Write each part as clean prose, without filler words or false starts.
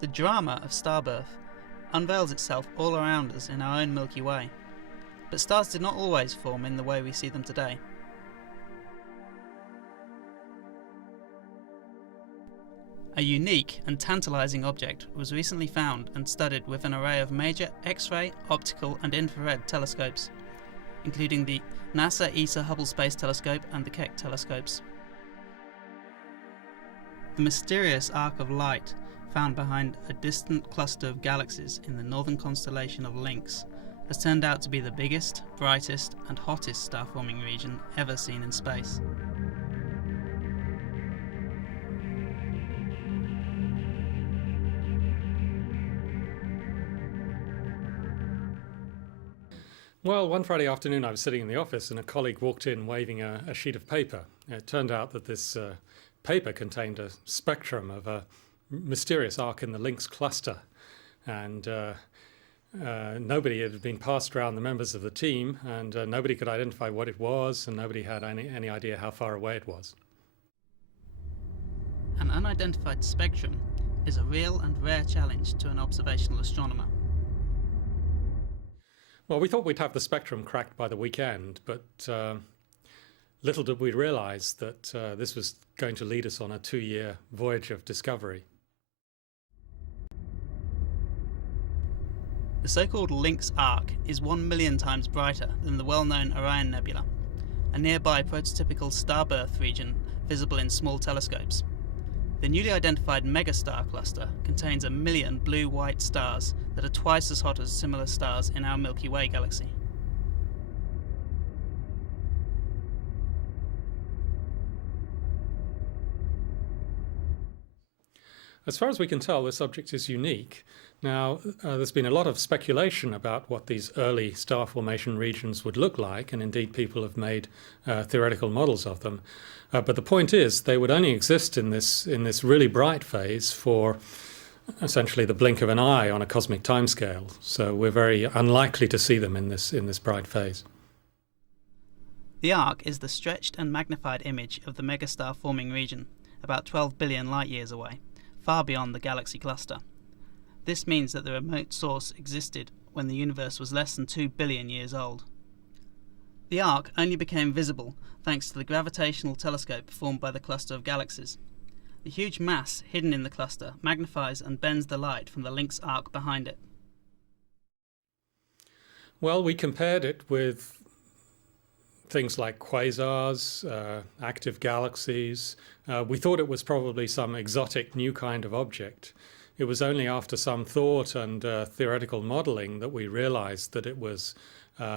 The drama of starbirth unveils itself all around us in our own Milky Way, but stars did not always form in the way we see them today. A unique and tantalising object was recently found and studied with an array of major X-ray, optical and infrared telescopes, including the NASA ESA Hubble Space Telescope and the Keck telescopes. The mysterious arc of light found behind a distant cluster of galaxies in the northern constellation of Lynx has turned out to be the biggest, brightest and hottest star-forming region ever seen in space. Well, one Friday afternoon I was sitting in the office and a colleague walked in waving a sheet of paper. It turned out that this paper contained a spectrum of a mysterious arc in the Lynx cluster, and nobody had been passed around the members of the team, and nobody could identify what it was, and nobody had any idea how far away it was. An unidentified spectrum is a real and rare challenge to an observational astronomer. Well, we thought we'd have the spectrum cracked by the weekend, but little did we realize that this was going to lead us on a 2-year voyage of discovery. The so-called Lynx arc is 1 million times brighter than the well-known Orion Nebula, a nearby prototypical starbirth region visible in small telescopes. The newly identified megastar cluster contains 1 million blue-white stars that are twice as hot as similar stars in our Milky Way galaxy. As far as we can tell, this object is unique. Now, there's been a lot of speculation about what these early star formation regions would look like, and indeed people have made theoretical models of them. But the point is, they would only exist in this really bright phase for essentially the blink of an eye on a cosmic timescale. So we're very unlikely to see them in this bright phase. The arc is the stretched and magnified image of the megastar forming region, about 12 billion light-years away, far beyond the galaxy cluster. This means that the remote source existed when the universe was less than 2 billion years old. The arc only became visible thanks to the gravitational telescope formed by the cluster of galaxies. The huge mass hidden in the cluster magnifies and bends the light from the Lynx arc behind it. Well, we compared it with things like quasars, active galaxies. We thought it was probably some exotic new kind of object. It was only after some thought and theoretical modeling that we realized that it was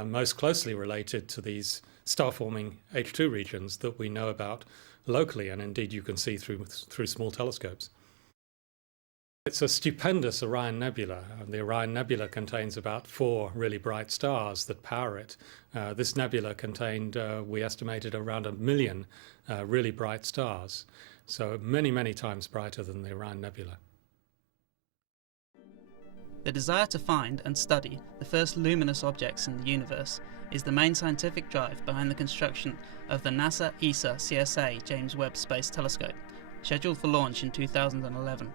most closely related to these star-forming H2 regions that we know about locally, and indeed you can see through small telescopes. It's a stupendous Orion Nebula. The Orion Nebula contains about 4 really bright stars that power it. This nebula contained, we estimated, around 1 million really bright stars, so many, many times brighter than the Orion Nebula. The desire to find and study the first luminous objects in the universe is the main scientific drive behind the construction of the NASA ESA CSA James Webb Space Telescope, scheduled for launch in 2011.